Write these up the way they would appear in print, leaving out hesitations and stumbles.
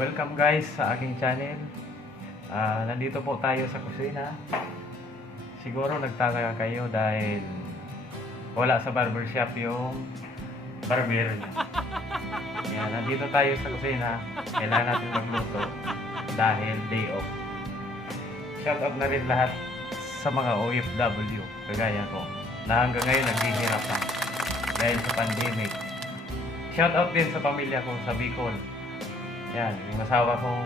Welcome guys sa aking channel. Nandito po tayo sa kusina. Siguro nagtaka kayo dahil wala sa barbershop yung barber niya. Yan, nandito tayo sa kusina. Kailangan natin magluto dahil day off. Shout out na rin lahat sa mga OFW kagaya ko na hanggang ngayon naghihirap pa dahil sa pandemic. Shout out din sa pamilya ko sa Bicol. Yan, yung asawa kong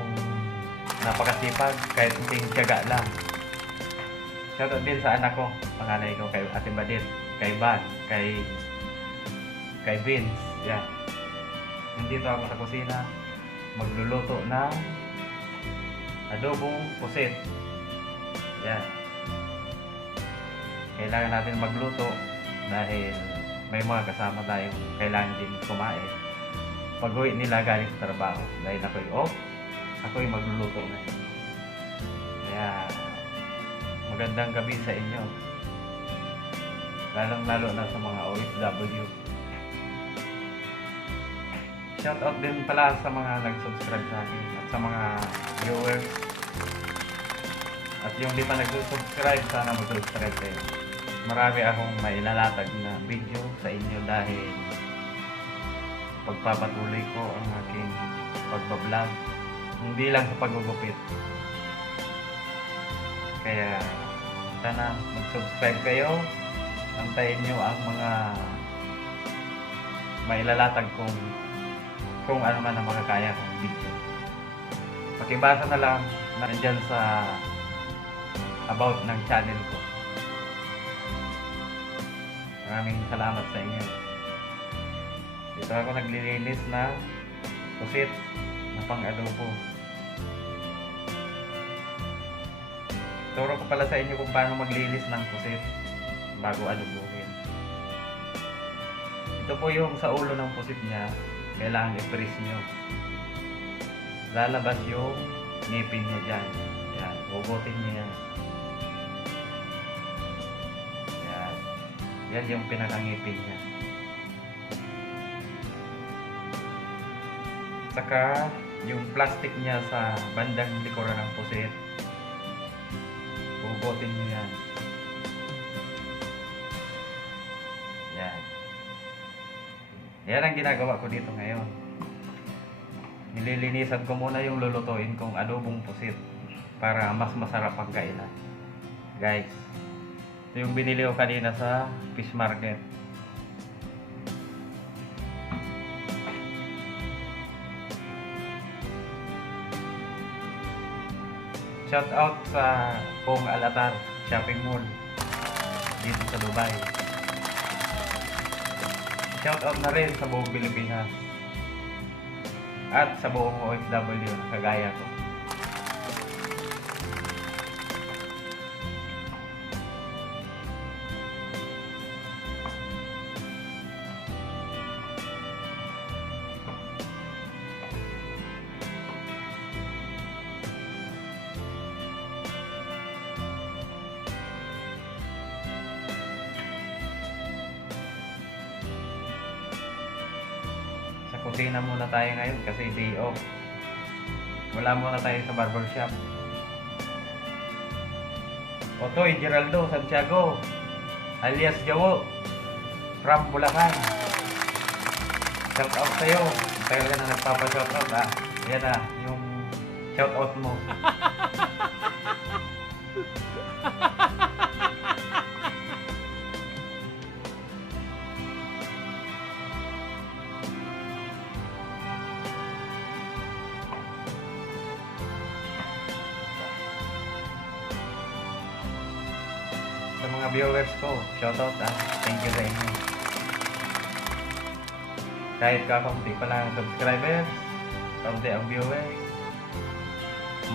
napakasipag kahit hindi tiyaga lang. Shoutout din sa anak ko, panganay ko, kay Ate Badit, kay Bad, kay Vince. Yan. Nandito ako sa kusina, magluluto ng adobong pusit. Yan. Kailangan natin magluto dahil may mga kasama tayong kailangan din kumain. Pag-uwi nila galing sa trabaho dahil ako'y off, ako'y magluluto ngayon. Kaya magandang gabi sa inyo, lalong-lalo na sa mga OFW. Shoutout din pala sa mga nag-subscribe sa akin at sa mga viewers, at yung di pa nag-subscribe, sana mag-subscribe kayo. Marami akong mailalatag na video sa inyo dahil pagpapatuloy ko ang aking pagbablog, hindi lang sa paggugupit. Kaya sana mag-subscribe kayo, antayin nyo ang mga mailalatag kung ano man ang makakaya kong video. Pakibasa na lang nandyan sa about ng channel ko. Maraming salamat sa inyo. Dito ako naglilinis na pusit na pang-adobo. Turo ko pala sa inyo kung paano maglinis ng pusit bago adobohin. Ito po yung sa ulo ng pusit niya, kailangan i-press nyo. Lalabas yung ngipin niya dyan. Yan, hugutin niya yan. Yan. Yan yung pinakangipin niya. Saka yung plastic niya sa bandang likuran ng pusit, hugutin niyo yan. Yan. Yan ang ginagawa ko dito ngayon. Nililinisan ko muna yung lulutuin kong adobong pusit para mas masarap ang kainan. Guys, ito yung binili ko kanina sa fish market. Shout out sa Pong Alatar Shopping Mall dito sa Dubai. Shout out na rin sa buong Pilipinas at sa buong OFW na kagaya ko. Kusina muna tayo ngayon kasi day off. Wala muna tayo sa barbershop. Otoy Geraldo Santiago alias Jawo from Bulacan. Shout out sa'yo. Tagal ka na nagpapa-shout out ah. Yan na yung shout out mo. Sa mga viewers ko, shoutout ah. Thank you sa inyo. Kahit kakaunti pa lang ang subscribers, kaunti ang viewers,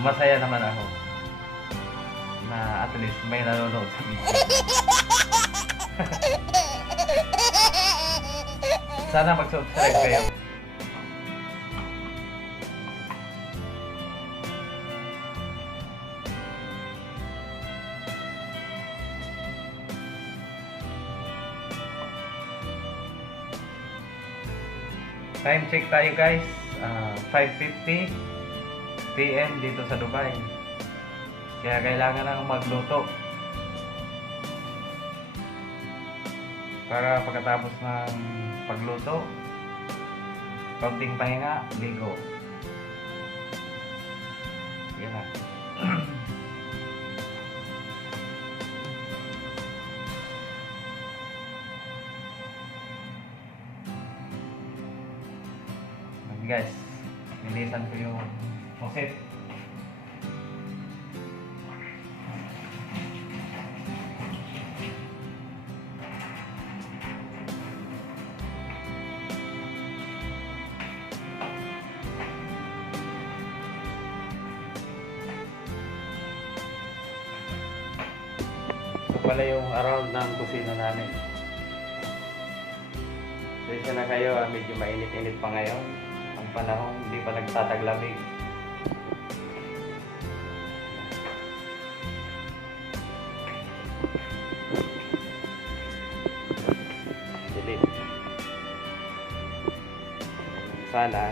masaya naman ako na at least may nanonood sa video. Sana mag-subscribe kayo. Time check tayo guys, 5:50. PM dito sa Dubai. Kaya kailangan nang magluto. Para pagkatapos ng pagluto, konting pahinga, ligo. Yan na. Guys, nilisan ko yung faucet. Ito pala yung around ng kusina namin. Pasensya na kayo, medyo mainit-init pa ngayon. Ang panahon, hindi pa nagtataglamig. Dilim. Sana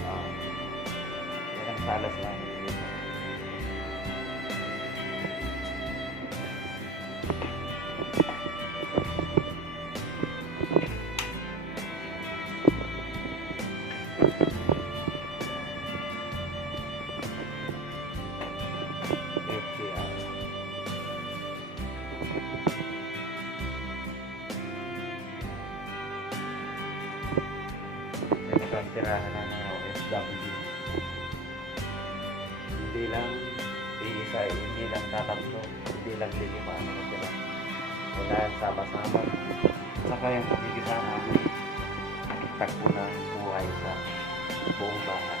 yan ang salas lang. Tirahan na ng OFW. Hindi lang iisa, hindi lang tatatlo, hindi lang lilima, ano na sila. Wala sama-sama. Saka yung pagkikisama, takbo na buhay sa buong bahay.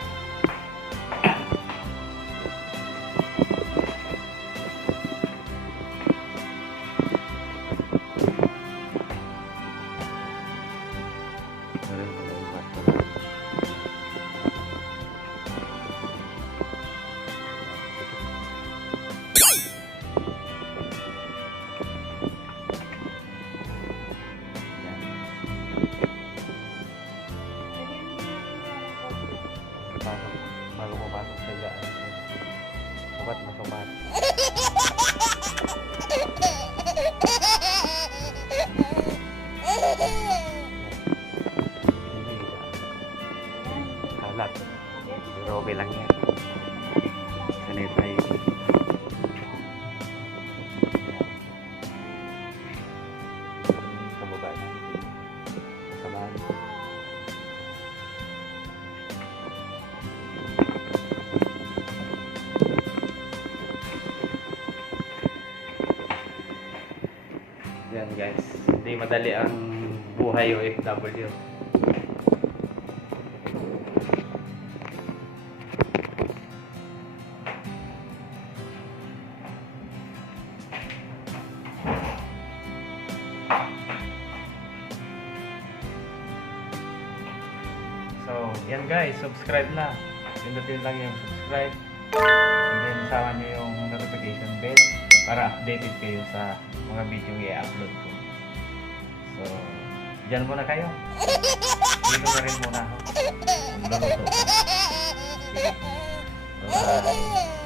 Bago mapasok sa daan, dapat masumat. Halat, pero okay lang yan. Sanay tayo. Sa baba na. Kasamahan. Yan guys, hindi madali ang buhay OFW. So, yan guys, subscribe na. Pindutin lang yung subscribe. And then, sama nyo yung notification bell para updated kayo sa mga video i-upload ko. So, dyan muna kayo. Dito na rin muna ako. Magluluto. Bye.